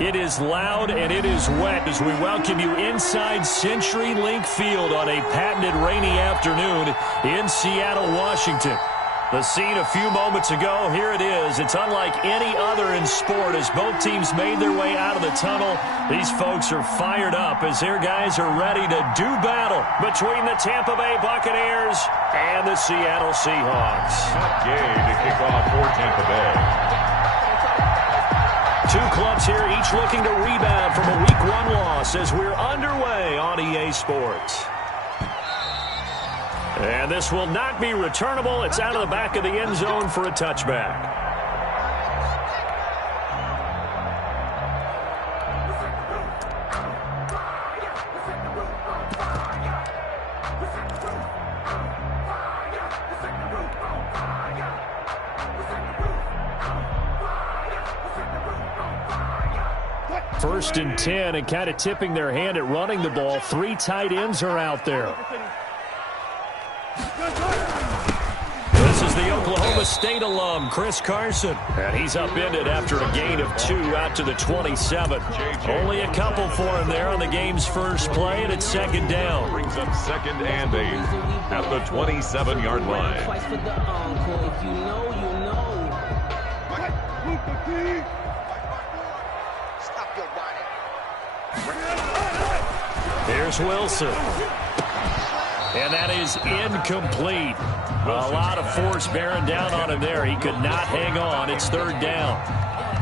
It is loud and it is wet as we welcome you inside CenturyLink Field on a patented rainy afternoon in Seattle, Washington. The scene a few moments ago, here it is. It's unlike any other in sport as both teams made their way out of the tunnel. These folks are fired up as their guys are ready to do battle between the Tampa Bay Buccaneers and the Seattle Seahawks. Tough game to kick off for Tampa Bay. Two clubs here, each looking to rebound from a Week 1 loss as we're underway on EA Sports. And this will not be returnable. It's out of the back of the end zone for a touchback. First and 10, and kind of tipping their hand at running the ball. Three tight ends are out there. This is the Oklahoma State alum, Chris Carson. And he's upended after a gain of 2 out to the 27. Only a couple for him there on the game's first play, and it's second down. Brings up 2nd and 8 at the 27-yard line. Here's Wilson. And that is incomplete. A lot of force bearing down on him there. He could not hang on. It's third down.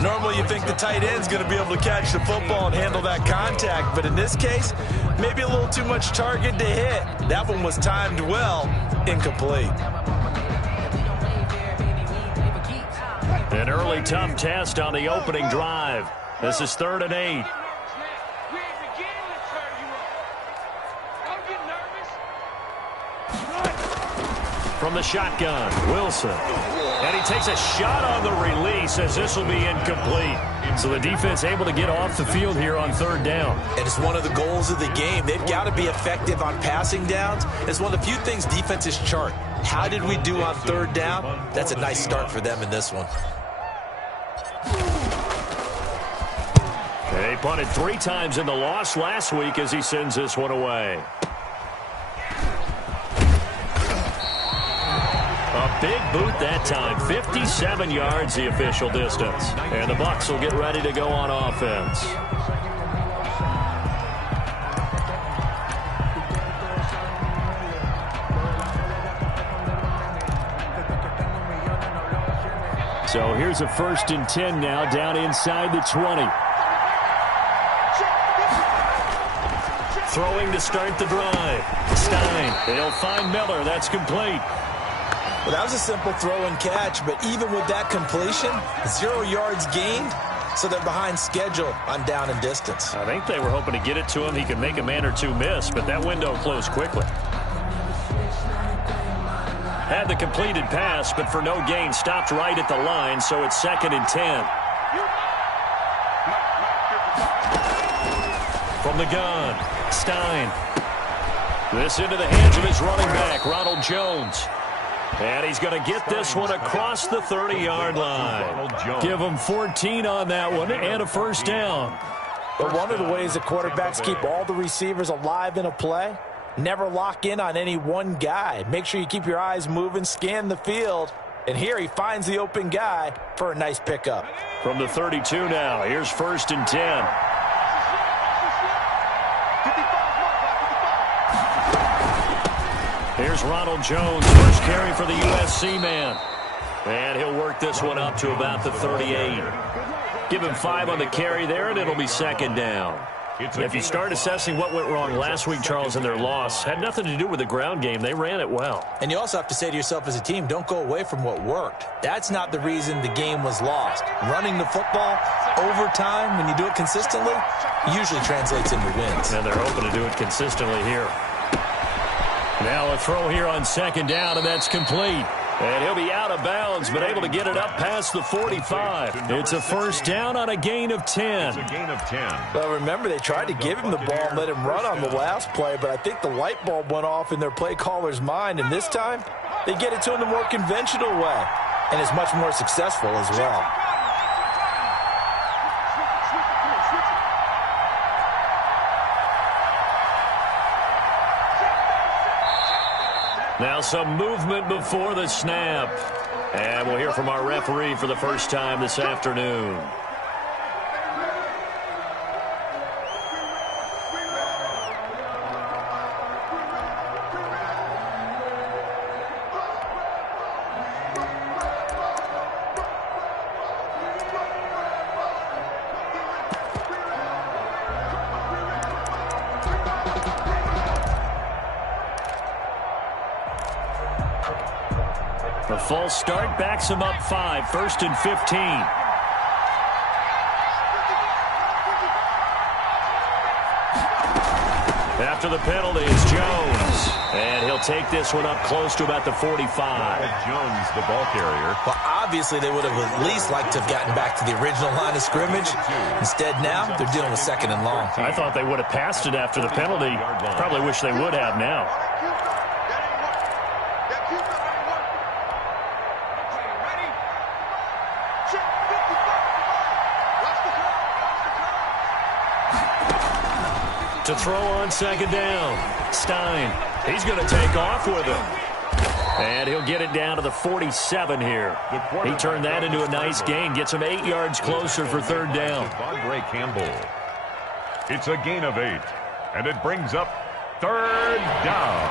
Normally you think the tight end's going to be able to catch the football and handle that contact, but in this case, maybe a little too much target to hit. That one was timed well. Incomplete. An early tough test on the opening drive. This is 3rd and 8. From the shotgun, Wilson. And he takes a shot on the release as this will be incomplete. So the defense able to get off the field here on 3rd down. And it's one of the goals of the game. They've got to be effective on passing downs. It's one of the few things defenses chart. How did we do on 3rd down? That's a nice start for them in this one. They punted 3 times in the loss last week as he sends this one away. A big boot that time. 57 yards the official distance. And the Bucs will get ready to go on offense. So here's a 1st and 10 now down inside the 20. Throwing to start the drive. Stein. They'll find Miller. That's complete. Well, that was a simple throw and catch, but even with that completion, 0 yards gained, so they're behind schedule on down and distance. I think they were hoping to get it to him. He could make a man or two miss, but that window closed quickly. Had the completed pass, but for no gain, stopped right at the line, so it's 2nd and 10. From the gun, Stein. This into the hands of his running back, Ronald Jones. And he's going to get this one across the 30-yard line. Give him 14 on that one and a 1st down. But one of the ways that quarterbacks keep all the receivers alive in a play, never lock in on any one guy. Make sure you keep your eyes moving, scan the field. And here he finds the open guy for a nice pickup. From the 32 now, here's 1st and 10. Here's Ronald Jones, first carry for the USC man. And he'll work this one up to about the 38. Give him 5 on the carry there, and it'll be 2nd down. If you start assessing what went wrong last week, Charles, in their loss, had nothing to do with the ground game. They ran it well. And you also have to say to yourself as a team, don't go away from what worked. That's not the reason the game was lost. Running the football over time, when you do it consistently, usually translates into wins. And they're hoping to do it consistently here. Now a throw here on 2nd down, and that's complete. And he'll be out of bounds, but able to get it up past the 45. It's a 1st down on a gain of 10. It's a gain of 10. Well, remember, they tried to give him the ball and let him run on the last play, but I think the light bulb went off in their play caller's mind, and this time they get it to him the more conventional way, and it's much more successful as well. Now some movement before the snap. And we'll hear from our referee for the first time this afternoon. The false start backs him up 5, 1st and 15. After the penalty is Jones. And he'll take this one up close to about the 45. Jones, the ball carrier. Well, obviously they would have at least liked to have gotten back to the original line of scrimmage. Instead now, they're dealing with 2nd and long. I thought they would have passed it after the penalty. Probably wish they would have now. To throw on 2nd down. Stein. He's going to take off with him. And he'll get it down to the 47 here. He turned that into a nice gain. Gets him 8 yards closer for 3rd down. Andre Campbell. It's a gain of 8. And it brings up 3rd down.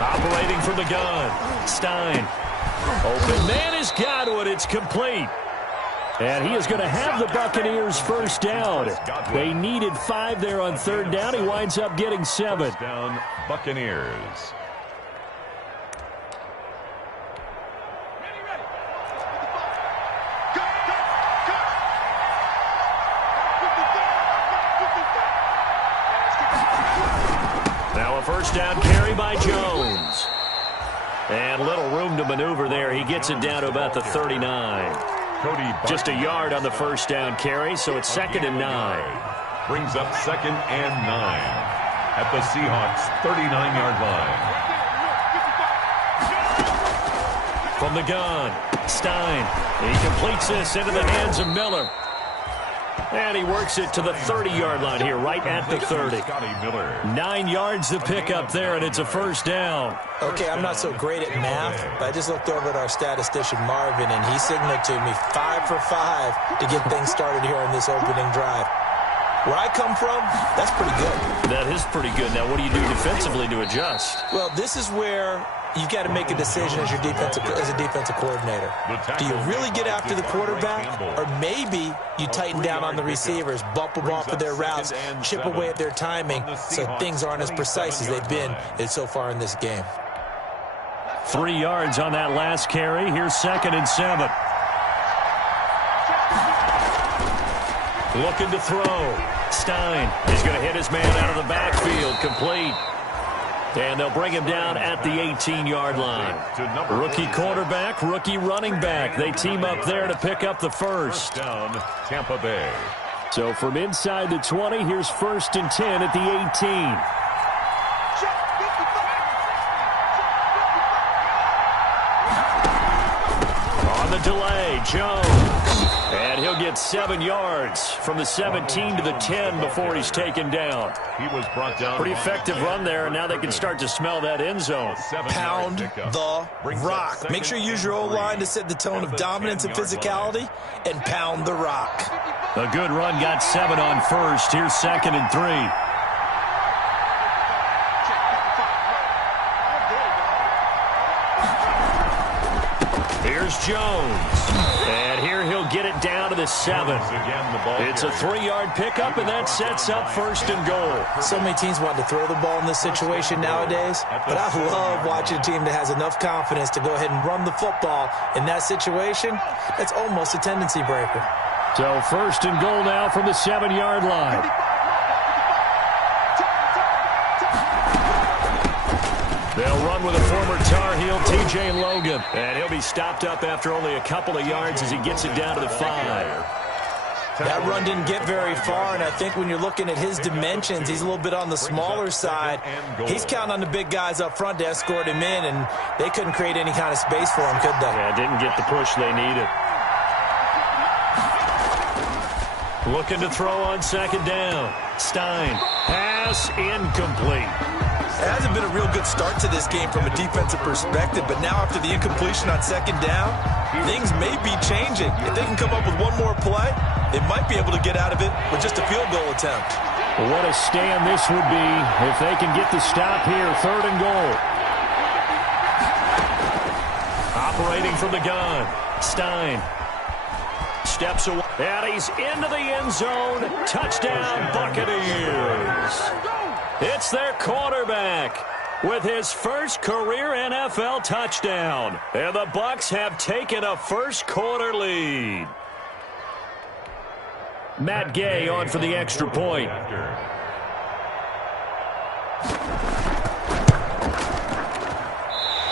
Operating from the gun. Stein. Open man has got it. It's complete. And he is going to have the Buccaneers first down. They needed 5 there on 3rd down. He winds up getting 7. First down, Buccaneers. Now a first down carry by Jones. And little room to maneuver there. He gets it down to about the 39. Just a yard on the first down carry, so it's 2nd and 9. Brings up 2nd and 9 at the Seahawks' 39-yard line. From the gun, Stein. He completes this into the hands of Miller. And he works it to the 30-yard line here, right at the 30. 9 yards to pick up there, and it's a first down. Okay, I'm not so great at math, but I just looked over at our statistician, Marvin, and he signaled to me 5 for 5 to get things started here on this opening drive. Where I come from, that's pretty good. That is pretty good. Now, what do you do defensively to adjust? Well, this is where you've got to make a decision as a defensive coordinator. Do you really get after the quarterback, or maybe you tighten down on the receivers, bump them off of their routes, chip away at their timing so things aren't as precise as they've been so far in this game? 3 yards on that last carry. Here's 2nd and 7. Looking to throw. Stein is going to hit his man out of the backfield. Complete. And they'll bring him down at the 18-yard line. Rookie quarterback, rookie running back. They team up there to pick up the first. Down, Tampa Bay. So from inside the 20, here's 1st and 10 at the 18. On the delay, Jones. And he'll get 7 yards from the 17 to the 10 before he's taken down. He was brought down. Pretty effective run there, and now they can start to smell that end zone. Pound the rock. Make sure you use your O-line to set the tone of dominance and physicality, and pound the rock. A good run, got 7 on first. Here's 2nd and 3. Here's Jones. And here he'll get it down to the 7. It's a 3-yard pickup, and that sets up 1st and goal. So many teams want to throw the ball in this situation nowadays, but I love watching a team that has enough confidence to go ahead and run the football. In that situation, that's almost a tendency breaker. So 1st and goal now from the 7-yard line. They'll run with a former Tar Heel, T.J. Logan. And he'll be stopped up after only a couple of yards as he gets it down to the 5. That run didn't get very far, and I think when you're looking at his dimensions, he's a little bit on the smaller side. He's counting on the big guys up front to escort him in, and they couldn't create any kind of space for him, could they? Yeah, didn't get the push they needed. Looking to throw on second down. Stein. Pass incomplete. It hasn't been a real good start to this game from a defensive perspective, but now after the incompletion on second down, things may be changing. If they can come up with one more play, they might be able to get out of it with just a field goal attempt. What a stand this would be if they can get the stop here. 3rd and goal. Operating from the gun. Stein. Steps away. And he's into the end zone. Touchdown, Buccaneers. It's their quarterback with his first career NFL touchdown. And the Bucs have taken a first-quarter lead. Matt Gay on for the extra point.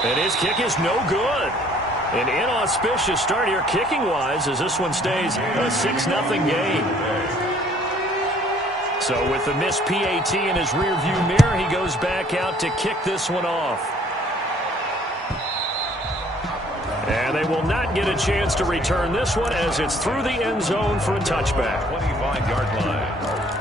And his kick is no good. An inauspicious start here kicking-wise as this one stays a 6-0 game. So with the missed PAT in his rearview mirror, he goes back out to kick this one off. And they will not get a chance to return this one as it's through the end zone for a touchback. 25-yard line.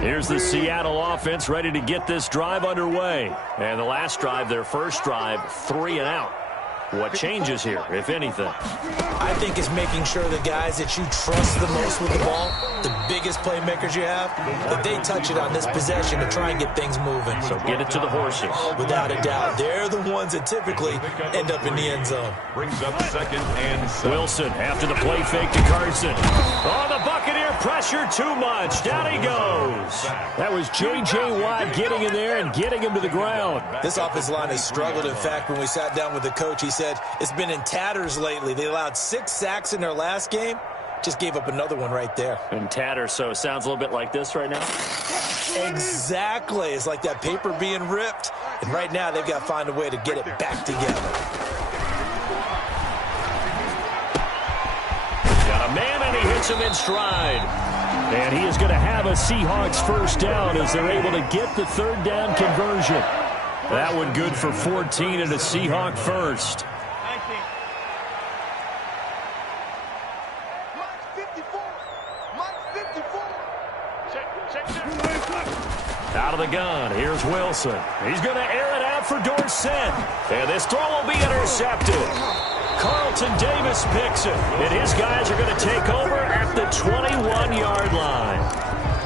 Here's the Seattle offense ready to get this drive underway. And the last drive, their first drive, 3 and out. What changes here, if anything? I think it's making sure the guys that you trust the most with the ball, the biggest playmakers you have, that they touch it on this possession to try and get things moving. So get it to the horses. Without a doubt. They're the ones that typically end up in the end zone. Brings up 2nd and 7. Wilson after the play fake to Carson. Oh, the Buccaneer pressure too much. Down he goes. That was J.J. Watt getting in there and getting him to the ground. This offensive line has struggled. In fact, when we sat down with the coach, he said it's been in tatters lately. They allowed 6 sacks in their last game. Just gave up another one right there. In tatters, so it sounds a little bit like this right now? Exactly. It's like that paper being ripped. And right now, they've got to find a way to get it back together. Got a man, and he hits him in stride. And he is going to have a Seahawks first down as they're able to get the 3rd down conversion. That one good for 14 and a Seahawk first. Out of the gun, here's Wilson. He's going to air it out for Dorsett. And this throw will be intercepted. Carlton Davis picks it. And his guys are going to take over at the 21-yard line.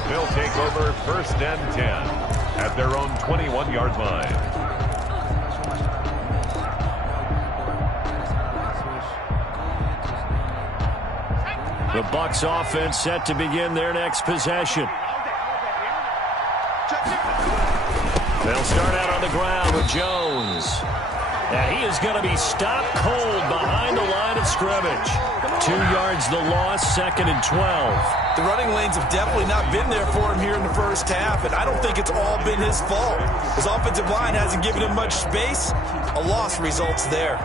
They'll take over 1st and 10 at their own 21-yard line. The Bucs offense set to begin their next possession. They'll start out on the ground with Jones. And he is going to be stopped cold behind the line of scrimmage. 2 yards the loss, 2nd and 12. The running lanes have definitely not been there for him here in the first half, and I don't think it's all been his fault. His offensive line hasn't given him much space. A loss results there.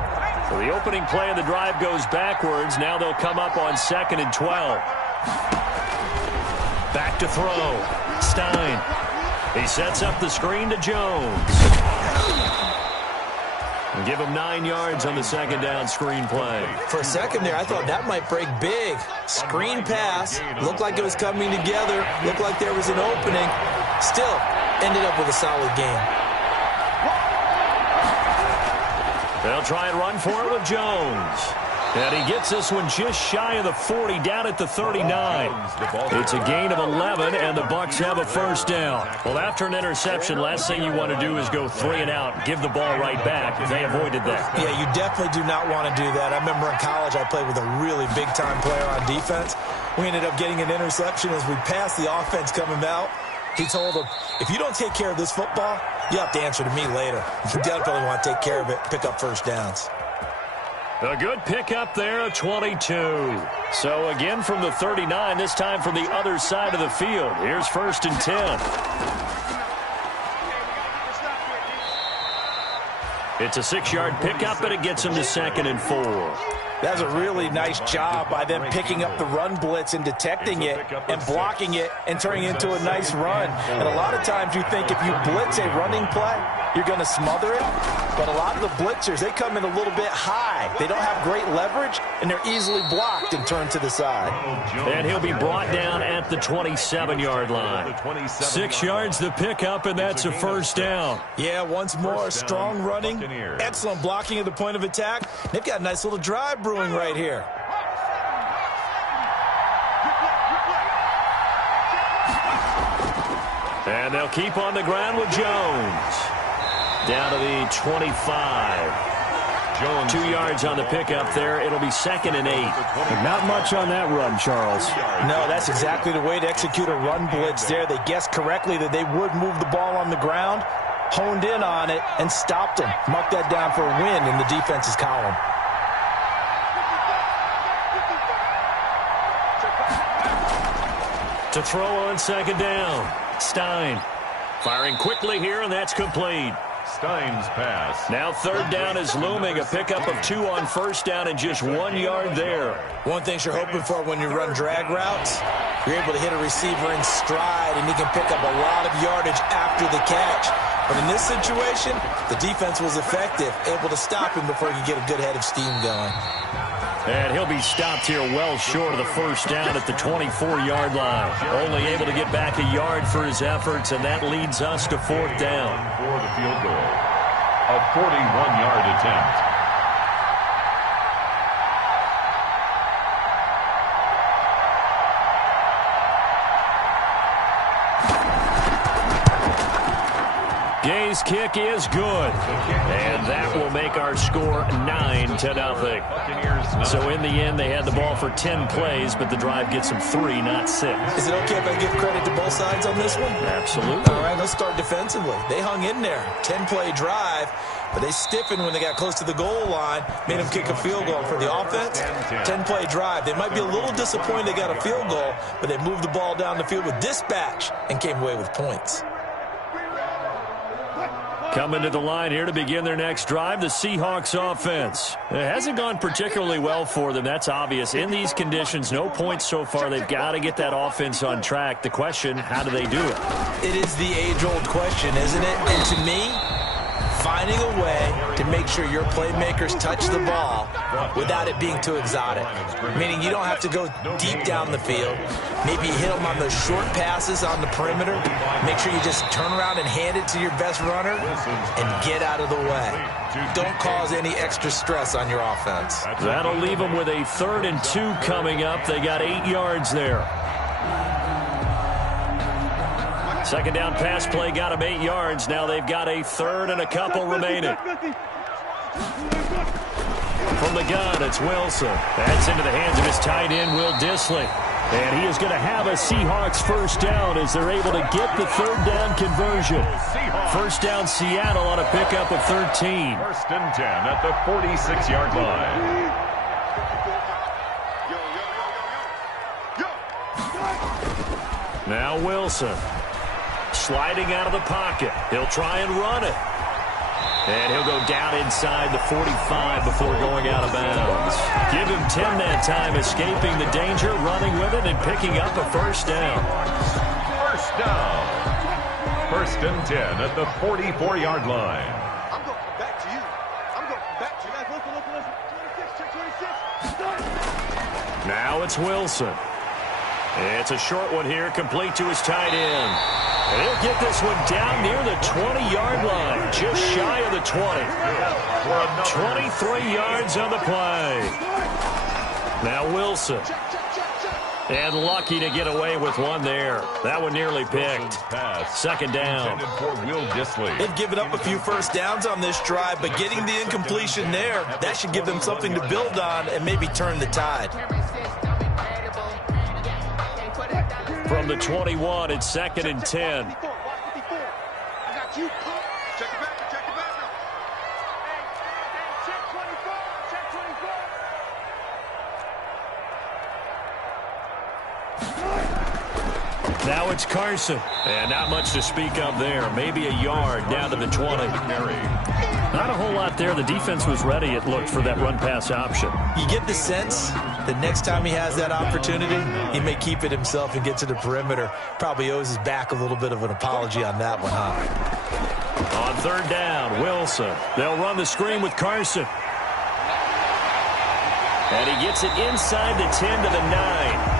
So the opening play of the drive goes backwards. Now they'll come up on 2nd and 12. Back to throw. Stein. He sets up the screen to Jones. And give him 9 yards on the 2nd down screen play. For a second there, I thought that might break big. Screen pass. Looked like it was coming together. Looked like there was an opening. Still, ended up with a solid game. They'll try and run for it with Jones. And he gets this one just shy of the 40, down at the 39. It's a gain of 11, and the Bucs have a first down. Well, after an interception, last thing you want to do is go 3 and out, give the ball right back. They avoided that. Yeah, you definitely do not want to do that. I remember in college I played with a really big-time player on defense. We ended up getting an interception as we passed the offense coming out. He told him, if you don't take care of this football, you have to answer to me later. You definitely want to take care of it, pick up first downs. A good pickup there, a 22. So again from the 39, this time from the other side of the field. Here's 1st and 10. It's a 6-yard pickup, and it gets him to 2nd and 4. That's a really nice job by them picking up the run blitz and detecting it and blocking it and turning it into a nice run. And a lot of times you think if you blitz a running play, you're going to smother it. But a lot of the blitzers, they come in a little bit high. They don't have great leverage, and they're easily blocked and turned to the side. And he'll be brought down at the 27-yard line. 6 yards the pickup, and that's a first down. Yeah, once more, strong running, excellent blocking at the point of attack. They've got a nice little drive brewing right here. And they'll keep on the ground with Jones. Down to the 25. Jones 2 yards on the pickup there. It'll be 2nd and 8. Not much on that run, Charles. No, that's exactly the way to execute a run blitz there. They guessed correctly that they would move the ball on the ground, honed in on it, and stopped him. Mark that down for a win in the defense's column. To throw on 2nd down. Stein firing quickly here, and that's complete. Stein's pass. Now 3rd down is looming. A pickup of 2 on 1st down and just 1 yard there. One thing you're hoping for when you run drag routes, you're able to hit a receiver in stride, and he can pick up a lot of yardage after the catch. But in this situation, the defense was effective, able to stop him before he could get a good head of steam going. And he'll be stopped here well short of the first down at the 24-yard line. Only able to get back a yard for his efforts, and that leads us to 4th down. For the field goal. A 41-yard attempt. Gay's kick is good, and that will make our score 9-0. So in the end, they had the ball for 10 plays, but the drive gets them 3, not 6. Is it okay if I give credit to both sides on this one? Absolutely. All right, let's start defensively. They hung in there, 10-play drive, but they stiffened when they got close to the goal line, made them kick a field goal. For the offense, 10-play drive. They might be a little disappointed they got a field goal, but they moved the ball down the field with dispatch and came away with points. Coming to the line here to begin their next drive, the Seahawks offense. It hasn't gone particularly well for them. That's obvious. In these conditions, no points so far. They've got to get that offense on track. The question, how do they do it? It is the age-old question, isn't it? And to me, finding a way to make sure your playmakers touch the ball without it being too exotic. Meaning you don't have to go deep down the field. Maybe hit them on the short passes on the perimeter. Make sure you just turn around and hand it to your best runner and get out of the way. Don't cause any extra stress on your offense. That'll leave them with a 3rd and 2 coming up. They got 8 yards there. 2nd down pass play got them 8 yards. Now they've got a 3rd and a couple remaining. From the gun, it's Wilson. That's into the hands of his tight end, Will Dissly. And he is going to have a Seahawks first down as they're able to get the 3rd down conversion. First down Seattle on a pickup of 13. 1st and 10 at the 46-yard line. Now Wilson. Sliding out of the pocket. He'll try and run it. And he'll go down inside the 45 before going out of bounds. Give him 10 that time, escaping the danger, running with it, and picking up a first down. First down. 1st and 10 at the 44-yard line. I'm going back to you. I'm going back to you. Listen. 26. Now it's Wilson. It's a short one here, complete to his tight end. And he'll get this one down near the 20-yard line, just shy of the 20. 23 yards on the play. Now Wilson. And lucky to get away with one there. That one nearly picked. 2nd down. They've given up a few first downs on this drive, but getting the incompletion there, that should give them something to build on and maybe turn the tide. From the 21, it's 2nd and 10. I got you. Check it back. Check it back. Check 24. Check 24. Now it's Carson. And not much to speak of there. Maybe a yard down to the 20. Not a whole lot there. The defense was ready, it looked, for that run-pass option. You get the sense that next time he has that opportunity, he may keep it himself and get to the perimeter. Probably owes his back a little bit of an apology on that one, huh? On third down, Wilson. They'll run the screen with Carson. And he gets it inside the 10 to the 9.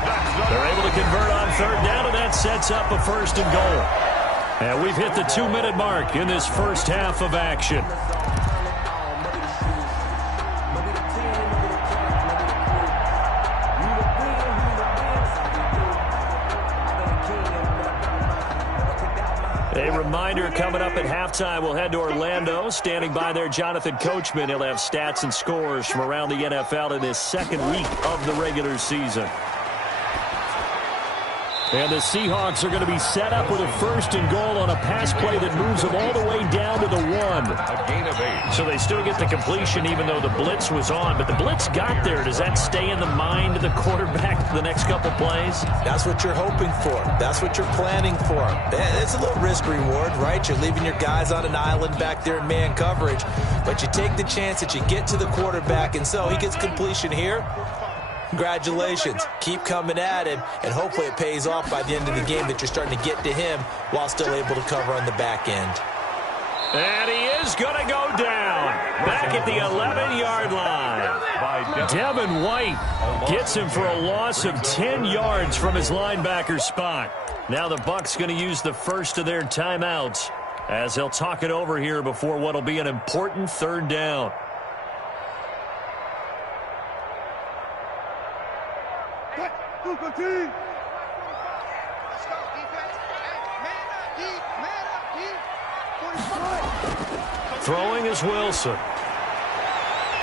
They're able to convert on third down, and that sets up a first and goal. And we've hit the 2-minute mark in this first half of action. A reminder coming up at halftime, we'll head to Orlando. Standing by there, Jonathan Coachman. He'll have stats and scores from around the NFL in his second week of the regular season. And the Seahawks are going to be set up with a first and goal on a pass play that moves them all the way down to the 1. A gain of 8. So they still get the completion even though the blitz was on. But the blitz got there. Does that stay in the mind of the quarterback the next couple plays? That's what you're hoping for. That's what you're planning for. It's a little risk reward, right? You're leaving your guys on an island back there in man coverage. But you take the chance that you get to the quarterback, and so he gets completion here. Congratulations. Keep coming at him, and hopefully it pays off by the end of the game that you're starting to get to him while still able to cover on the back end. And he is going to go down back at the 11-yard line. Devin White gets him for a loss of 10 yards from his linebacker spot. Now the Bucs going to use the first of their timeouts as they'll talk it over here before what will be an important third down. Let's go, defense. Hey, man up, D. 45. Throwing is Wilson.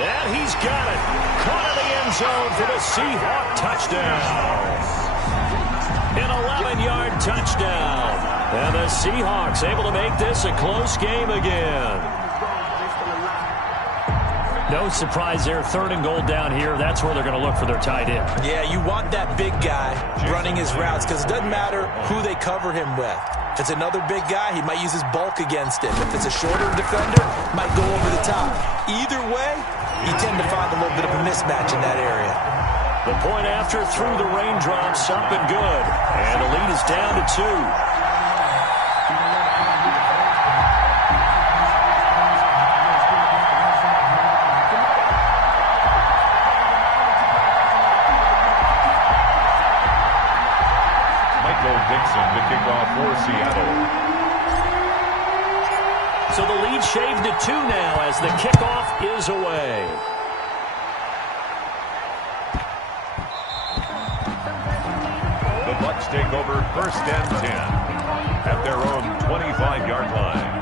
And he's got it. Caught in the end zone for the Seahawk touchdown. An 11-yard touchdown. And the Seahawks able to make this a close game again. No surprise there. Third and goal down here. That's where they're going to look for their tight end. Yeah, you want that big guy running his routes because it doesn't matter who they cover him with. If it's another big guy, he might use his bulk against him. If it's a shorter defender, he might go over the top. Either way, you tend to find a little bit of a mismatch in that area. The point after through the raindrops, up and good. And the lead is down to 2. To kick off for Seattle. So the lead shaved to 2 now as the kickoff is away. The Bucs take over first and 10 at their own 25-yard line.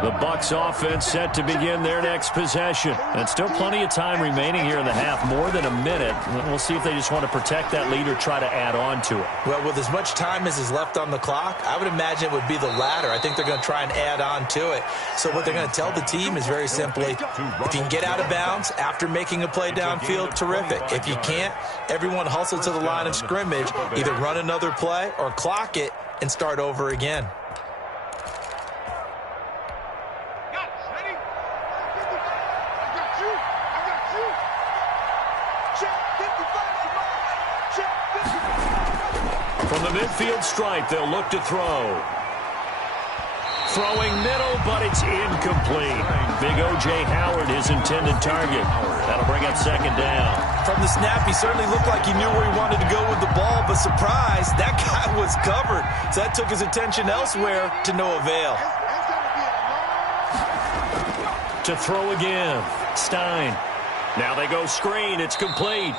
The Bucs offense set to begin their next possession. And still plenty of time remaining here in the half, more than a minute. We'll see if they just want to protect that lead or try to add on to it. Well, with as much time as is left on the clock, I would imagine it would be the latter. I think they're going to try and add on to it. So what they're going to tell the team is very simply, if you can get out of bounds after making a play downfield, terrific. If you can't, everyone hustle to the line of scrimmage, either run another play or clock it and start over again. From the midfield stripe, they'll look to throw. Throwing middle, but it's incomplete. Big O.J. Howard, his intended target. That'll bring up second down. From the snap, he certainly looked like he knew where he wanted to go with the ball, but surprise, that guy was covered. So that took his attention elsewhere to no avail. To throw again, Stein. Now they go screen, it's complete.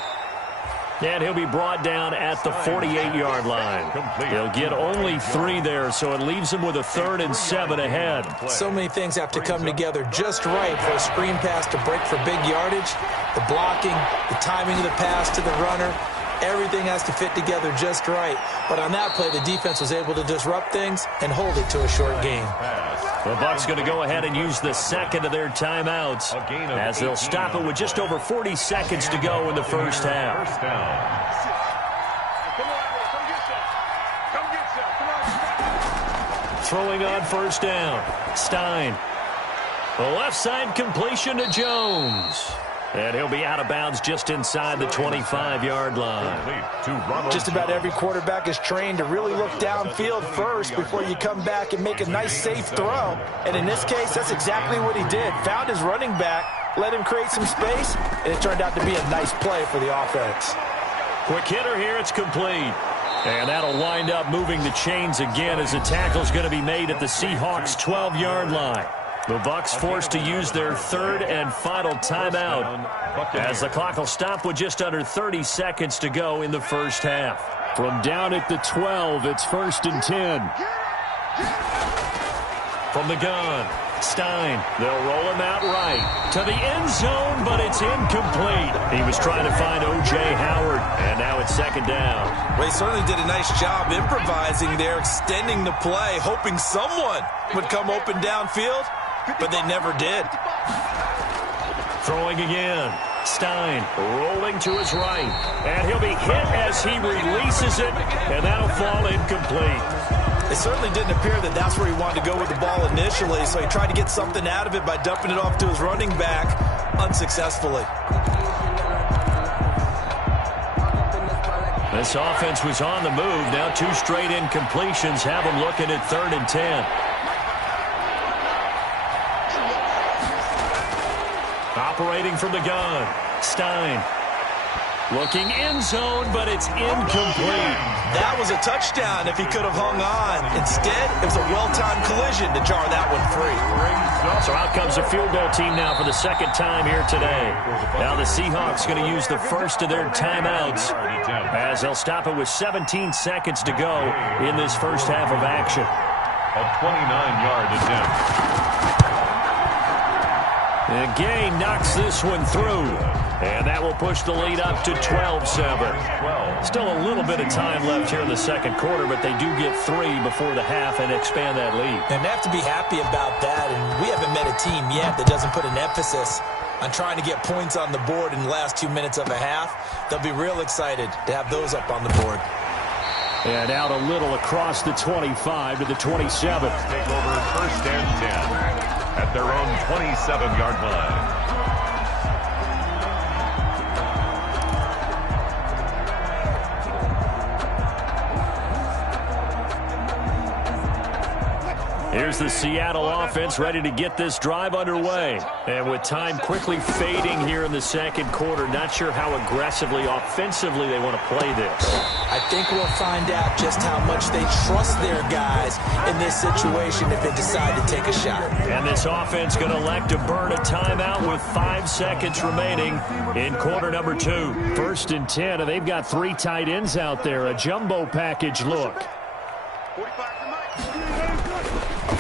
And he'll be brought down at the 48-yard line. He'll get only 3 there, so it leaves him with a 3rd and 7 ahead. So many things have to come together just right for a screen pass to break for big yardage. The blocking, the timing of the pass to the runner, everything has to fit together just right. But on that play, the defense was able to disrupt things and hold it to a short game. The Bucs going to go ahead and use the second of their timeouts as they'll stop it with just over 40 seconds to go in the first half. throwing on first down. Stein. The left side completion to Jones. And he'll be out of bounds just inside the 25-yard line. Just about every quarterback is trained to really look downfield first before you come back and make a nice, safe throw. And in this case, that's exactly what he did. Found his running back, let him create some space, and it turned out to be a nice play for the offense. Quick hitter here, it's complete. And that'll wind up moving the chains again as the tackle's going to be made at the Seahawks' 12-yard line. The Bucs forced to use their third and final timeout as the clock will stop with just under 30 seconds to go in the first half. From down at the 12, it's 1st and 10. From the gun, Stein. They'll roll him out right to the end zone, but it's incomplete. He was trying to find O.J. Howard, and now it's 2nd down. Well, he certainly did a nice job improvising there, extending the play, hoping someone would come open downfield. But they never did. Throwing again. Stein rolling to his right. And he'll be hit as he releases it. And that'll fall incomplete. It certainly didn't appear that that's where he wanted to go with the ball initially. So he tried to get something out of it by dumping it off to his running back unsuccessfully. This offense was on the move. Now 2 straight incompletions have them looking at 3rd and 10. Operating from the gun, Stein. Looking end zone, but it's incomplete. That was a touchdown if he could have hung on. Instead, it was a well-timed collision to jar that one free. So out comes the field goal team now for the 2nd time here today. Now the Seahawks going to use the first of their timeouts as they'll stop it with 17 seconds to go in this first half of action. A 29-yard attempt. And Gay knocks this one through. And that will push the lead up to 12-7. Still a little bit of time left here in the 2nd quarter, but they do get 3 before the half and expand that lead. And they have to be happy about that. And we haven't met a team yet that doesn't put an emphasis on trying to get points on the board in the last 2 minutes of a half. They'll be real excited to have those up on the board. And out a little across the 25 to the 27. Take over 1st and 10 at their own 27-yard line. Here's the Seattle offense ready to get this drive underway. And with time quickly fading here in the 2nd quarter, not sure how aggressively, offensively they want to play this. I think we'll find out just how much they trust their guys in this situation if they decide to take a shot. And this offense going to elect to burn a timeout with 5 seconds remaining in quarter number 2. 1st and 10, and they've got 3 tight ends out there. A jumbo package look.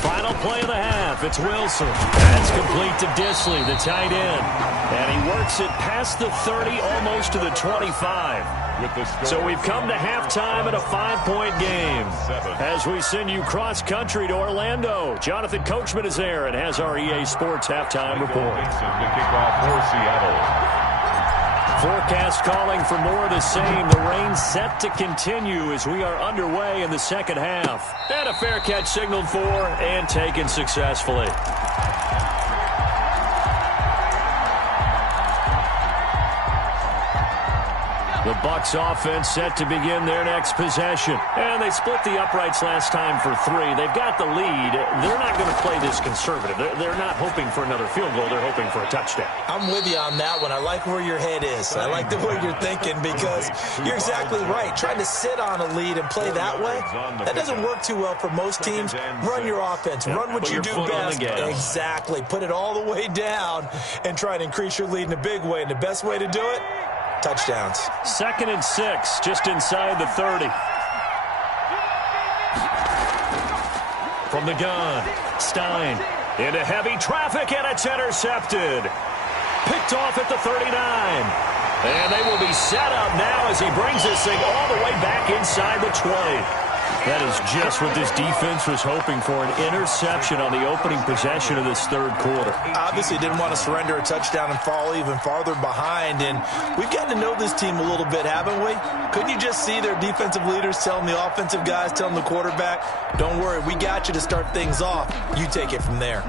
Final play of the half. It's Wilson. That's complete to Disley, the tight end. And he works it past the 30, almost to the 25. So we've come to halftime at a 5-point game. As we send you cross-country to Orlando, Jonathan Coachman is there and has our EA Sports halftime report. The kickoff for Seattle. Forecast calling for more of the same. The rain set to continue as we are underway in the 2nd half. And a fair catch signaled for and taken successfully. The Bucs offense set to begin their next possession. And they split the uprights last time for 3. They've got the lead. They're not going to play this conservative. They're not hoping for another field goal. They're hoping for a touchdown. I'm with you on that one. I like where your head is. I like the way you're thinking because you're exactly right. Trying to sit on a lead and play that way, that doesn't work too well for most teams. Run your offense. Run what you do best. Exactly. Put it all the way down and try to increase your lead in a big way. And the best way to do it, touchdowns. 2nd and 6, just inside the 30. From the gun, Stein into heavy traffic, and it's intercepted. Picked off at the 39. And they will be set up now as he brings this thing all the way back inside the 20. That is just what this defense was hoping for, an interception on the opening possession of this third quarter. Obviously didn't want to surrender a touchdown and fall even farther behind, and we've gotten to know this team a little bit, haven't we? Couldn't you just see their defensive leaders telling the offensive guys, telling the quarterback, don't worry, we got you to start things off. You take it from there.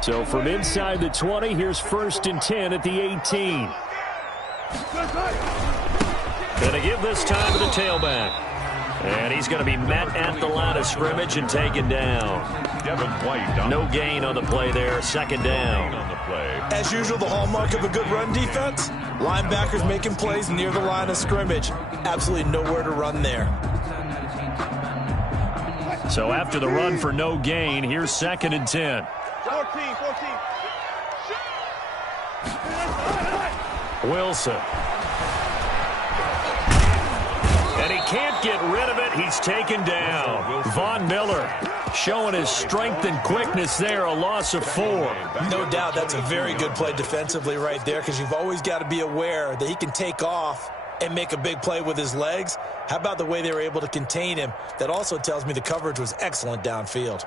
So from inside the 20, here's 1st and 10 at the 18. Going to give this time to the tailback. And he's going to be met at the line of scrimmage and taken down. No gain on the play there. 2nd down. As usual, the hallmark of a good run defense, linebackers making plays near the line of scrimmage. Absolutely nowhere to run there. So after the run for no gain, here's 2nd and 10. 14. Wilson. And he can't get rid of it. He's taken down. Von Miller showing his strength and quickness there, a loss of 4. No doubt that's a very good play defensively right there, because you've always got to be aware that he can take off and make a big play with his legs. How about the way they were able to contain him? That also tells me the coverage was excellent downfield.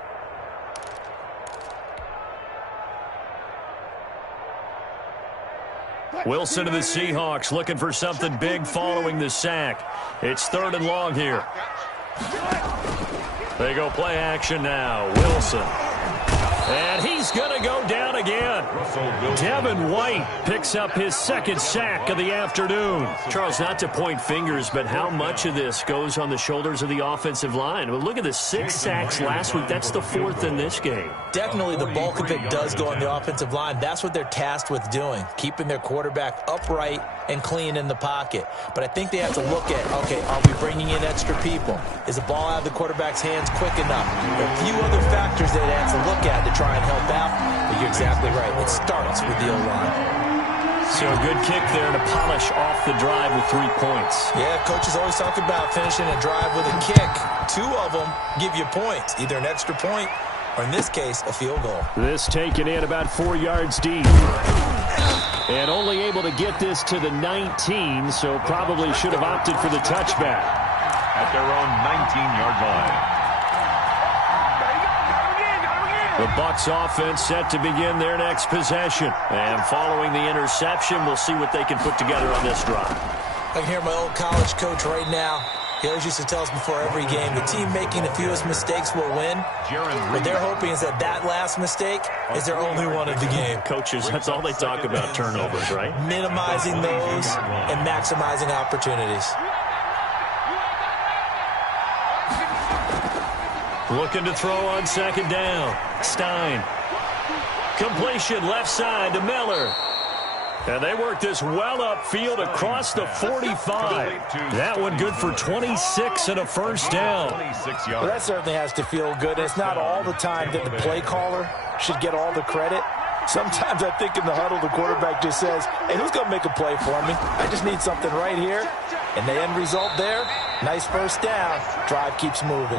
Wilson to the Seahawks looking for something big following the sack. It's 3rd and long here. They go play action now. Wilson. And he's going to go down again. Devin White picks up his 2nd sack of the afternoon. Charles, not to point fingers, but how much of this goes on the shoulders of the offensive line? Well, look at the 6 sacks last week. That's the 4th in this game. Definitely the bulk of it does go on the offensive line. That's what they're tasked with doing, keeping their quarterback upright and clean in the pocket. But I think they have to look at, okay, are we bringing in extra people? Is the ball out of the quarterback's hands quick enough? There are a few other factors that they have to look at to try and help out. But you're exactly right. It starts with the O-line. So a good kick there to polish off the drive with 3 points. Yeah, coaches always talk about finishing a drive with a kick. 2 of them give you points, either an extra point or, in this case, a field goal. This taken in about 4 yards deep. And only able to get this to the 19, so probably should have opted for the touchback. At their own 19-yard line. The Bucs offense set to begin their next possession. And following the interception, we'll see what they can put together on this drive. I can hear my old college coach right now. He always used to tell us before every game, the team making the fewest mistakes will win. What they're hoping is that that last mistake is their only one of the game. Coaches, that's all they talk about, turnovers, right? Minimizing those and maximizing opportunities. Looking to throw on 2nd down. Stein. Completion left side to Miller. And they work this well upfield across the 45. That one good for 26 and a 1st down. Well, that certainly has to feel good. It's not all the time that the play caller should get all the credit. Sometimes I think in the huddle, the quarterback just says, hey, who's going to make a play for me? I just need something right here. And the end result there, nice 1st down. Drive keeps moving.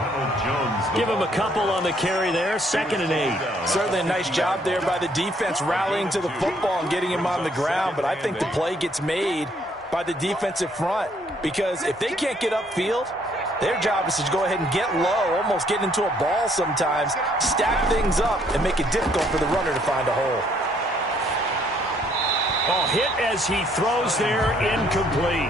Give him a couple on the carry there. 2nd and 8. Certainly a nice job there by the defense rallying to the football and getting him on the ground. But I think the play gets made by the defensive front. Because if they can't get upfield, their job is to go ahead and get low, almost get into a ball sometimes, stack things up, and make it difficult for the runner to find a hole. Oh, hit as he throws there, incomplete.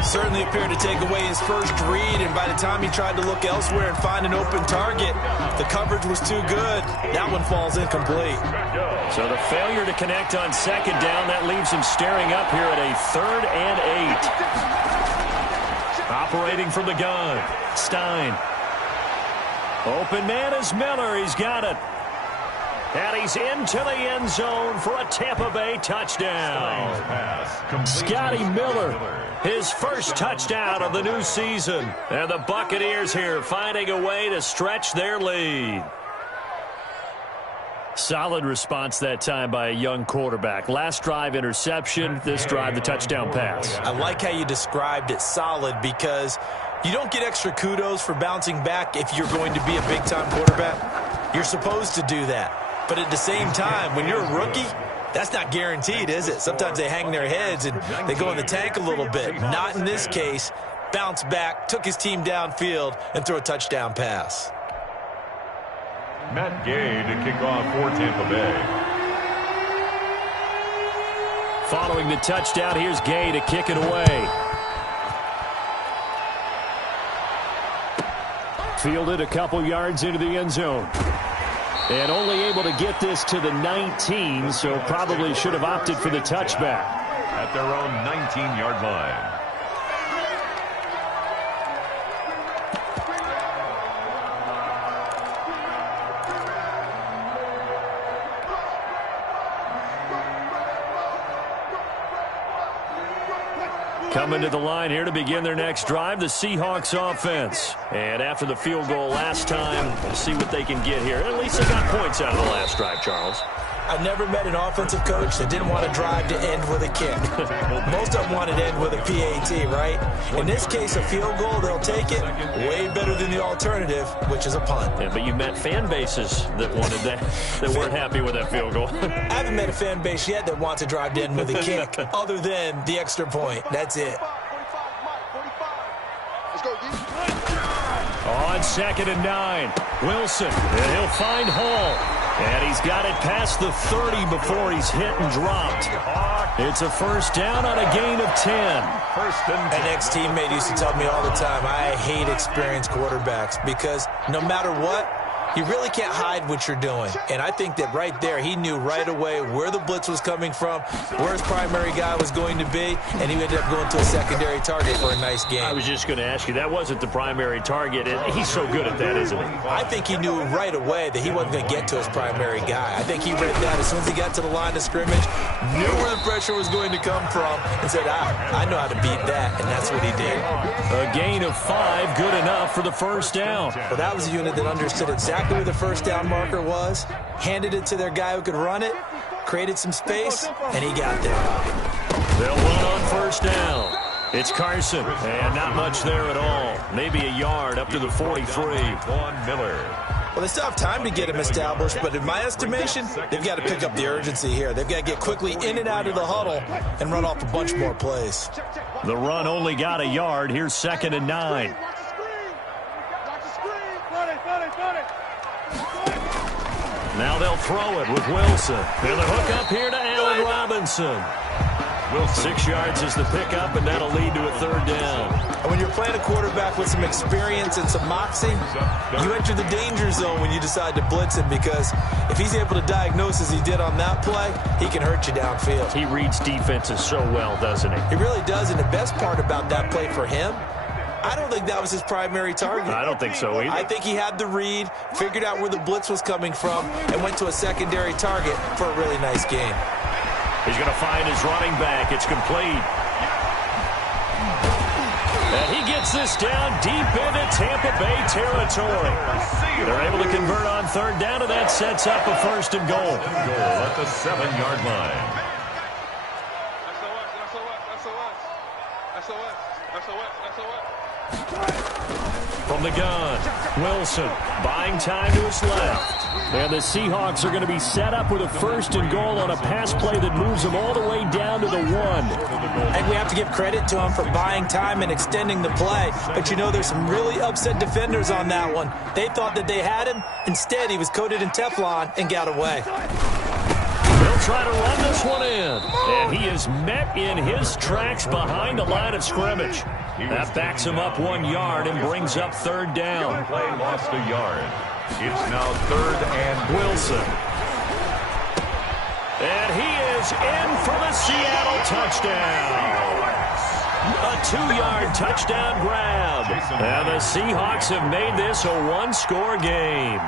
Certainly appeared to take away his first read, and by the time he tried to look elsewhere and find an open target, the coverage was too good. That one falls incomplete. So the failure to connect on 2nd down, that leaves him staring up here at a 3rd and 8. Operating from the gun, Stein. Open man is Miller. He's got it. And he's into the end zone for a Tampa Bay touchdown. Scotty Miller, his first touchdown of the new season. And the Buccaneers here finding a way to stretch their lead. Solid response that time by a young quarterback. Last drive interception, this drive the touchdown pass. I like how you described it, solid, because you don't get extra kudos for bouncing back if you're going to be a big-time quarterback. You're supposed to do that. But at the same time, when you're a rookie, That's not guaranteed, is it? Sometimes they hang their heads and they go in the tank a little bit. Not in this case. Bounced back, took his team downfield, and threw a touchdown pass. Matt Gay to kick off for Tampa Bay. Following the touchdown, here's Gay to kick it away. Fielded a couple yards into the end zone. And only able to get this to the 19, so probably should have opted for the touchback. At their own 19-yard line. Coming to the line here to begin their next drive, the Seahawks offense. And after the field goal last time, we'll see what they can get here. At least they got points out of the last drive, Charles. I've never met an offensive coach that didn't want to drive to end with a kick. Most of them wanted to end with a PAT, right? In this case, a field goal, they'll take it. Way better than the alternative, which is a punt. Yeah, but you met fan bases that wanted that, that weren't happy with that field goal. I haven't met a fan base yet that wants to drive to end with a kick, other than the extra point. That's it. Let's go, D. On 2nd and 9, Wilson, and he'll find Hall. And he's got it past the 30 before he's hit and dropped. It's a first down on a gain of 10. First and 10. An ex-teammate used to tell me all the time, I hate experienced quarterbacks because no matter what, you really can't hide what you're doing. And I think that right there, he knew right away where the blitz was coming from, where his primary guy was going to be, and he ended up going to a secondary target for a nice game. I was just going to ask you, that wasn't the primary target. He's so good at that, isn't he? I think he knew right away that he wasn't going to get to his primary guy. I think he read that as soon as he got to the line of scrimmage, knew where the pressure was going to come from, and said, I know how to beat that, and that's what he did. A gain of 5, good enough for the first down. Well, that was a unit that understood exactly where the first down marker was, handed it to their guy who could run it, created some space, and he got there. They'll run on first down. It's Carson, and not much there at all. Maybe a yard up to the 43. Vaughn Miller. Well, they still have time to get him established, but in my estimation, they've got to pick up the urgency here. They've got to get quickly in and out of the huddle and run off a bunch more plays. The run only got a yard. Here's 2nd and 9. Watch the screen. Run it. Now they'll throw it with Wilson. And the hook up here to Allen Robinson. 6 yards is the pickup, and that'll lead to a third down. And when you're playing a quarterback with some experience and some moxie, you enter the danger zone when you decide to blitz him, because if he's able to diagnose as he did on that play, he can hurt you downfield. He reads defenses so well, doesn't he? He really does, and the best part about that play for him, I don't think that was his primary target. I don't think so either. I think he had the read, figured out where the blitz was coming from, and went to a secondary target for a really nice game. He's going to find his running back. It's complete. And he gets this down deep into Tampa Bay territory. They're able to convert on third down, and that sets up a first and goal. At the 7-yard line. From the gun, Wilson buying time to his left. And the Seahawks are going to be set up with a first and goal on a pass play that moves them all the way down to the 1. I think we have to give credit to him for buying time and extending the play. But, you know, there's some really upset defenders on that one. They thought that they had him. Instead, he was coated in Teflon and got away. They'll try to run this one in. And he is met in his tracks behind the line of scrimmage. That backs him up 1 yard and brings up third down. Play lost a yard. It's now 3rd and Wilson. And he is in for the Seattle touchdown. A 2-yard touchdown grab. And the Seahawks have made this a 1-score game.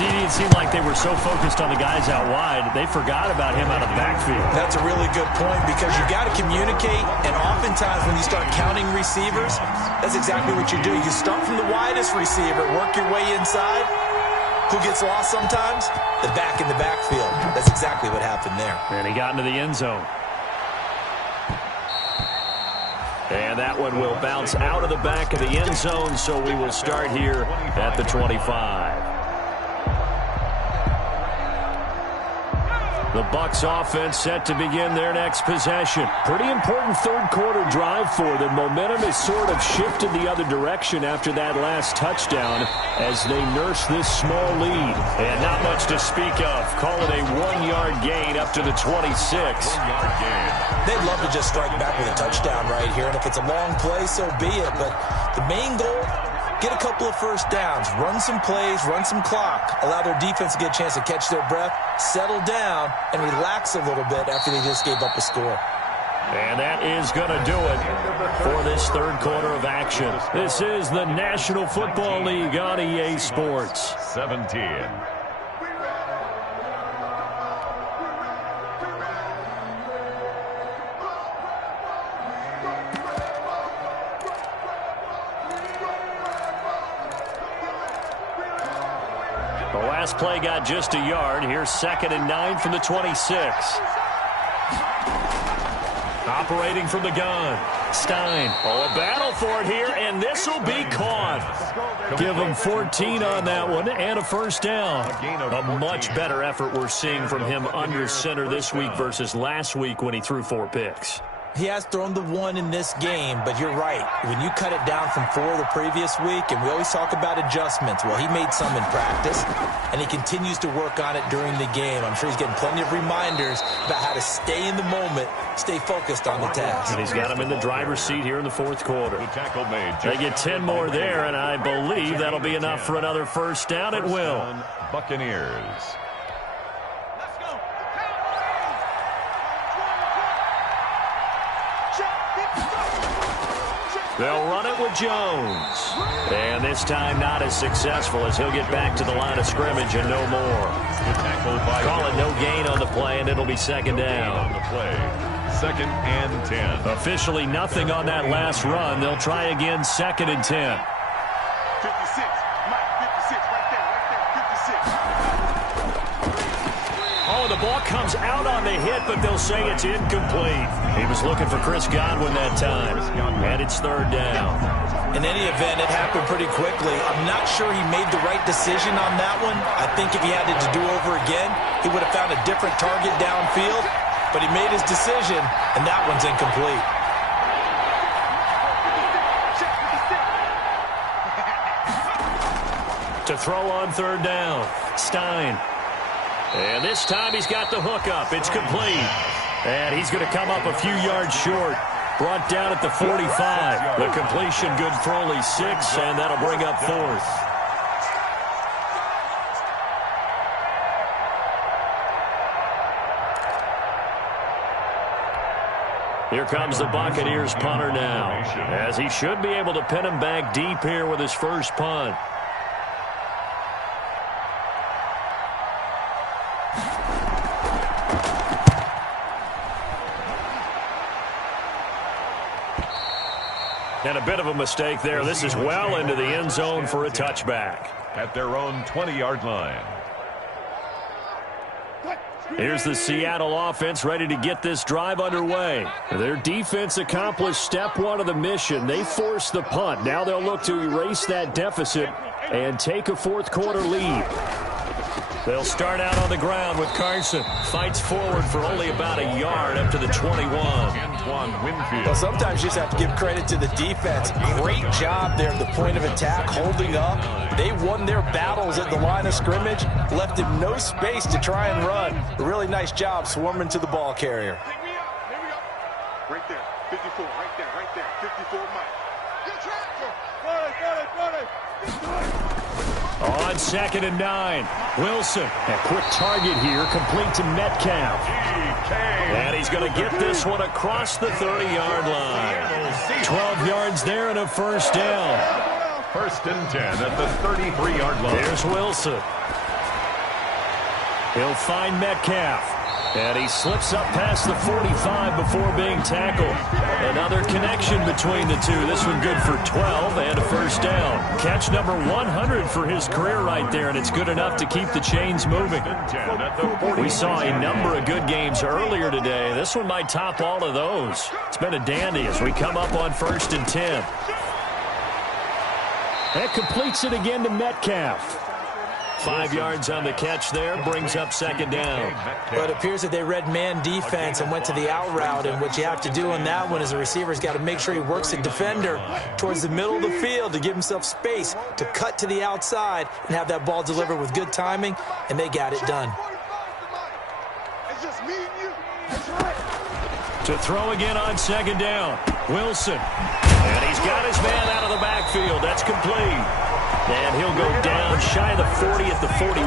See, it seemed like they were so focused on the guys out wide, they forgot about him out of the backfield. That's a really good point, because you got to communicate, and oftentimes when you start counting receivers, that's exactly what you do. You start from the widest receiver, work your way inside. Who gets lost sometimes? The back in the backfield. That's exactly what happened there. And he got into the end zone. And that one will bounce out of the back of the end zone, so we will start here at the 25. The Bucs offense set to begin their next possession. Pretty important third-quarter drive for them. Momentum has sort of shifted the other direction after that last touchdown as they nurse this small lead. And not much to speak of. Call it a 1-yard gain up to the 26. 1-yard gain. They'd love to just strike back with a touchdown right here, and if it's a long play, so be it. But the main goal, get a couple of first downs, run some plays, run some clock, allow their defense to get a chance to catch their breath, settle down, and relax a little bit after they just gave up a score. And that is going to do it for this third quarter of action. This is the National Football League on EA Sports. 17. The last play got just a yard. Here's 2nd and 9 from the 26. Operating from the gun. Stein. Oh, a battle for it here, and this will be caught. Give him 14 on that one and a first down. A much better effort we're seeing from him under center this week versus last week when he threw 4 picks. He has thrown the 1 in this game, but you're right. When you cut it down from 4 the previous week, and we always talk about adjustments, well, he made some in practice, and he continues to work on it during the game. I'm sure he's getting plenty of reminders about how to stay in the moment, stay focused on the task. And he's got him in the driver's seat here in the fourth quarter. They get 10 more there, and I believe that'll be enough for another first down. It will. Buccaneers. They'll run it with Jones. And this time not as successful as he'll get back to the line of scrimmage and no more. Call it no gain on the play, and it'll be 2nd down. On the play. 2nd and 10. Officially nothing on that last run. They'll try again 2nd and 10. 56. Mike, 56. Right there. 56. Oh, the ball comes out on the hit, but they'll say it's incomplete. He was looking for Chris Godwin that time. And it's 3rd down. In any event, it happened pretty quickly. I'm not sure he made the right decision on that one. I think if he had it to do over again, he would have found a different target downfield. But he made his decision, and that one's incomplete. To throw on 3rd down, Stein. And this time he's got the hook up. It's complete. And he's going to come up a few yards short. Brought down at the 45. The completion good for only 6, and that'll bring up 4th. Here comes the Buccaneers punter now, as he should be able to pin him back deep here with his first punt. And a bit of a mistake there. This is well into the end zone for a touchback. At their own 20-yard line. Here's the Seattle offense ready to get this drive underway. Their defense accomplished step 1 of the mission. They forced the punt. Now they'll look to erase that deficit and take a fourth quarter lead. They'll start out on the ground with Carson. Fights forward for only about a yard up to the 21. Well, sometimes you just have to give credit to the defense. Great job there at the point of attack, holding up. They won their battles at the line of scrimmage, left him no space to try and run. A really nice job swarming to the ball carrier. Right there. 54. Right there. 54, Mike. Good track. Got it. On 2nd and 9, Wilson. A quick target here, complete to Metcalf. And he's going to get this one across the 30-yard line. 12 yards there and a first down. 1st and 10 at the 33-yard line. Here's Wilson. He'll find Metcalf. And he slips up past the 45 before being tackled. Another connection between the two. This one good for 12 and a first down. Catch number 100 for his career right there, and it's good enough to keep the chains moving. We saw a number of good games earlier today. This one might top all of those. It's been a dandy as we come up on 1st and 10. That completes it again to Metcalf. 5 yards on the catch there, brings up second down. Well, it appears that they read man defense and went to the out route, and what you have to do on that one is the receiver's got to make sure he works the defender towards the middle of the field to give himself space to cut to the outside and have that ball delivered with good timing, and they got it done. It's just me and you. That's right. To throw again on second down, Wilson. And he's got his man out of the backfield. That's complete. And he'll go down shy of the 40 at the 41.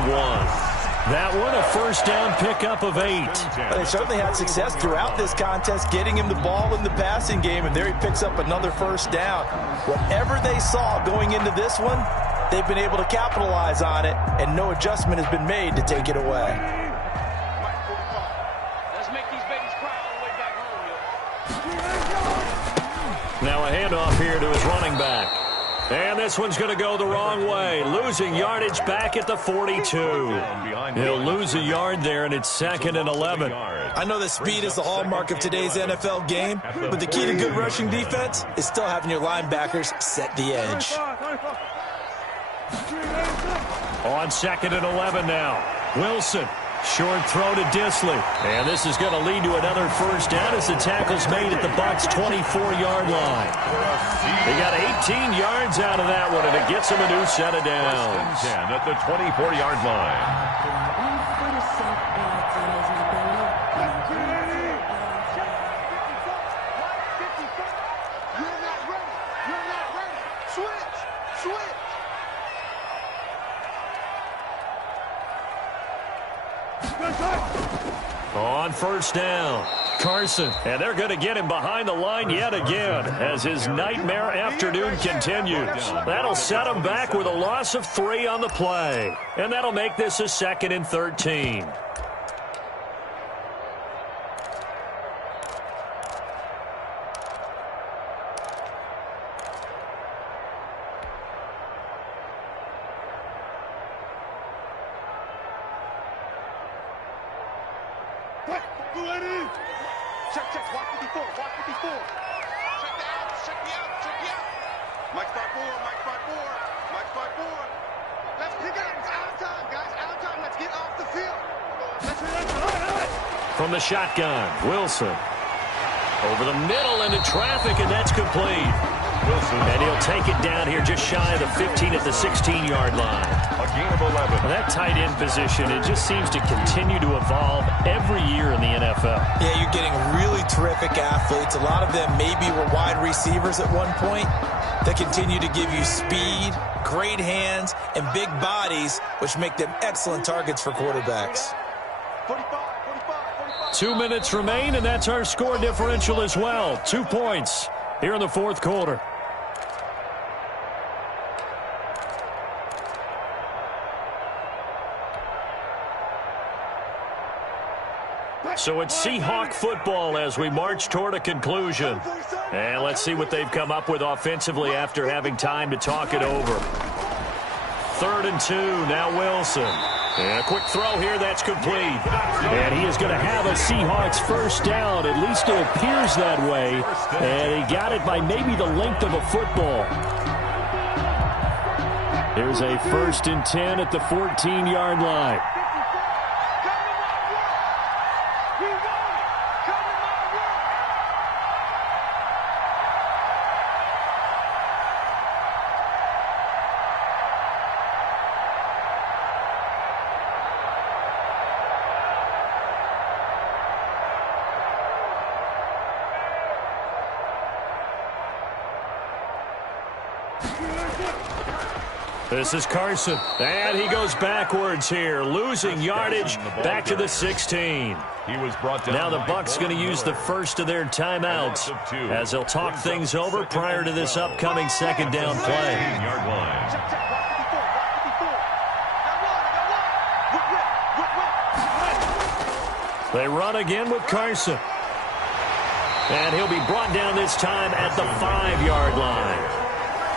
That one, a first down pickup of 8. Well, they certainly had success throughout this contest getting him the ball in the passing game, and there he picks up another first down. Whatever they saw going into this one, they've been able to capitalize on it, and no adjustment has been made to take it away. Let's make these babies cry all the way back home, yo. Now a handoff here to his running back. And this one's going to go the wrong way. Losing yardage back at the 42. He'll lose a yard there, and it's 2nd and 11. I know that speed is the hallmark of today's NFL game, but the key to good rushing defense is still having your linebackers set the edge. On 2nd and 11 now. Wilson. Short throw to Disley. And this is going to lead to another first down as the tackle's made at the Bucs' 24-yard line. They got 18 yards out of that one, and it gets them a new set of downs. 10 at the 24-yard line. You're not ready. You're not ready. Switch. Switch. On first down, Carson. And they're going to get him behind the line yet again as his nightmare afternoon continues. That'll set him back with a loss of 3 on the play. And that'll make this a 2nd and 13. Check, check. Walk 54. Walk 54. Check the outs. Check the outs. Check the outs. Mike spot 4. Mike spot 4. Mike spot 4. Let's pick it up. It's out of time, guys. Out of time. Let's get off the field. From the shotgun, Wilson. Over the middle into traffic, and that's complete. Wilson. And he'll take it down here just shy of the 15 at the 16-yard line. A gain of 11. Well, that tight end position, it just seems to continue to evolve every year in the NFL. Yeah, you're getting really terrific athletes. A lot of them maybe were wide receivers at one point. They continue to give you speed, great hands, and big bodies, which make them excellent targets for quarterbacks. 2 minutes remain, and that's our score differential as well. 2 points here in the fourth quarter. So it's Seahawk football as we march toward a conclusion. And let's see what they've come up with offensively after having time to talk it over. 3rd and 2, now Wilson. And a quick throw here, that's complete. And he is going to have a Seahawks first down. At least it appears that way. And he got it by maybe the length of a football. Here's a 1st and 10 at the 14-yard line. This is Carson, and he goes backwards here, losing yardage back to the 16. He was brought down. Now the Bucs going to use the first of their timeouts as they'll talk things over prior to this upcoming second down play. They run again with Carson. And he'll be brought down this time at the 5-yard line.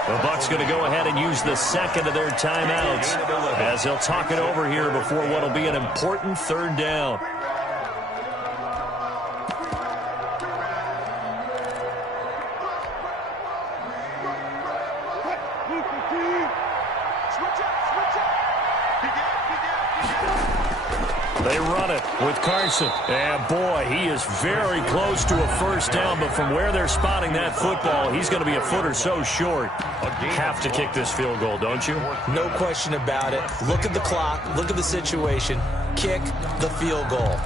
The Bucs going to go ahead and use the second of their timeouts as they'll talk it over here before what will be an important 3rd down. They run it with Carson. And, boy, he is very close to a first down, but from where they're spotting that football, he's going to be a foot or so short. Have to kick this field goal, don't you? No question about it. Look at the clock. Look at the situation. Kick the field goal.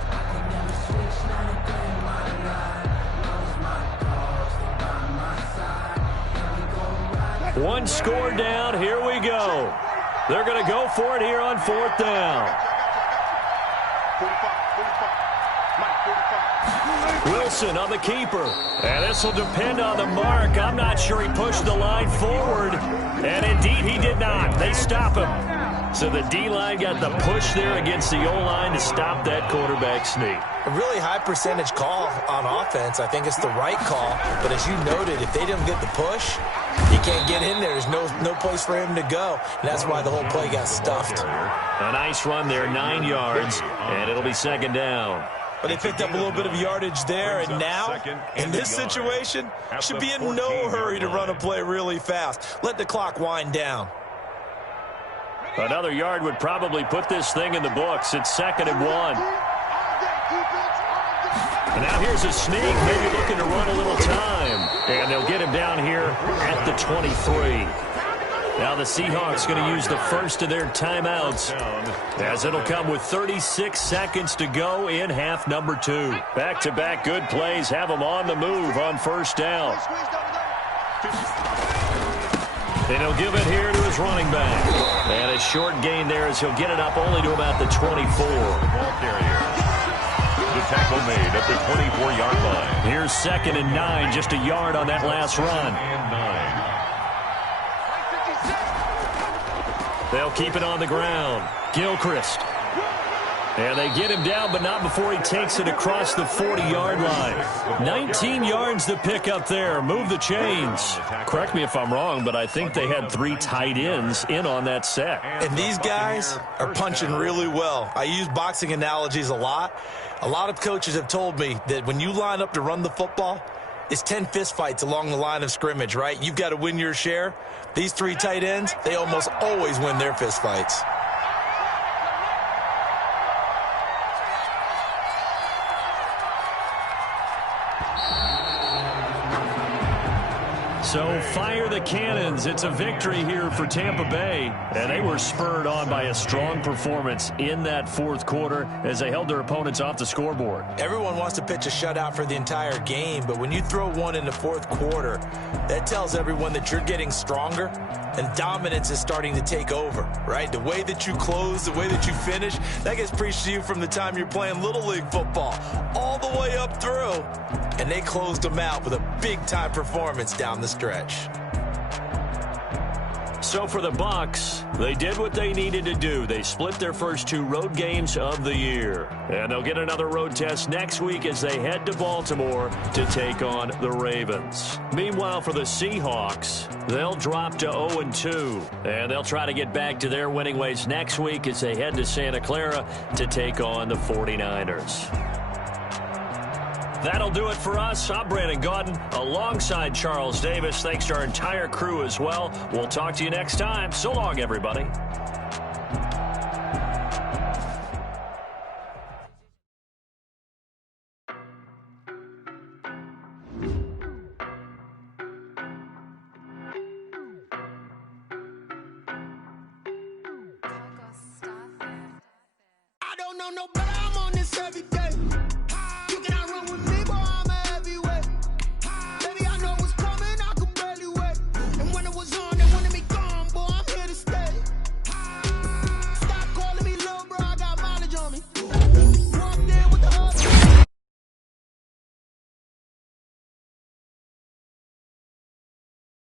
One score down. Here we go. They're going to go for it here on fourth down. Wilson on the keeper. And this will depend on the mark. I'm not sure he pushed the line forward. And indeed, he did not. They stop him. So the D-line got the push there against the O-line to stop that quarterback sneak. A really high percentage call on offense. I think it's the right call. But as you noted, if they didn't get the push, he can't get in there. There's no place for him to go. And that's why the whole play got stuffed. A nice run there, 9 yards, and it'll be second down. But they picked up a little bit of yardage there, and now, in this situation, should be in no hurry to run a play really fast. Let the clock wind down. Another yard would probably put this thing in the books. It's 2nd and 1. And now here's a sneak, maybe looking to run a little time. And they'll get him down here at the 23. Now the Seahawks going to use the first of their timeouts, as it'll come with 36 seconds to go in half number 2. Back-to-back good plays have them on the move on first down. And he'll give it here to his running back. And a short gain there as he'll get it up only to about the 24. Ball carrier. The tackle made at the 24-yard line. Here's 2nd and 9, just a yard on that last run. And 9. They'll keep it on the ground. Gilchrist. And they get him down, but not before he takes it across the 40-yard line. 19 yards to pick up there. Move the chains. Correct me if I'm wrong, but I think they had 3 tight ends in on that set. And these guys are punching really well. I use boxing analogies a lot. A lot of coaches have told me that when you line up to run the football, it's 10 fistfights along the line of scrimmage, right? You've got to win your share. These 3 tight ends, they almost always win their fistfights. So fire the cannons. It's a victory here for Tampa Bay. And they were spurred on by a strong performance in that fourth quarter as they held their opponents off the scoreboard. Everyone wants to pitch a shutout for the entire game, but when you throw one in the fourth quarter, that tells everyone that you're getting stronger and dominance is starting to take over, right? The way that you close, the way that you finish, that gets preached to you from the time you're playing Little League football all the way up through. And they closed them out with a big-time performance down the stretch. So for the Bucs, they did what they needed to do. They split their first 2 road games of the year. And they'll get another road test next week as they head to Baltimore to take on the Ravens. Meanwhile, for the Seahawks, they'll drop to 0-2. And they'll try to get back to their winning ways next week as they head to Santa Clara to take on the 49ers. That'll do it for us. I'm Brandon Gaudin alongside Charles Davis. Thanks to our entire crew as well. We'll talk to you next time. So long, everybody. I don't know no better, I'm on this every day.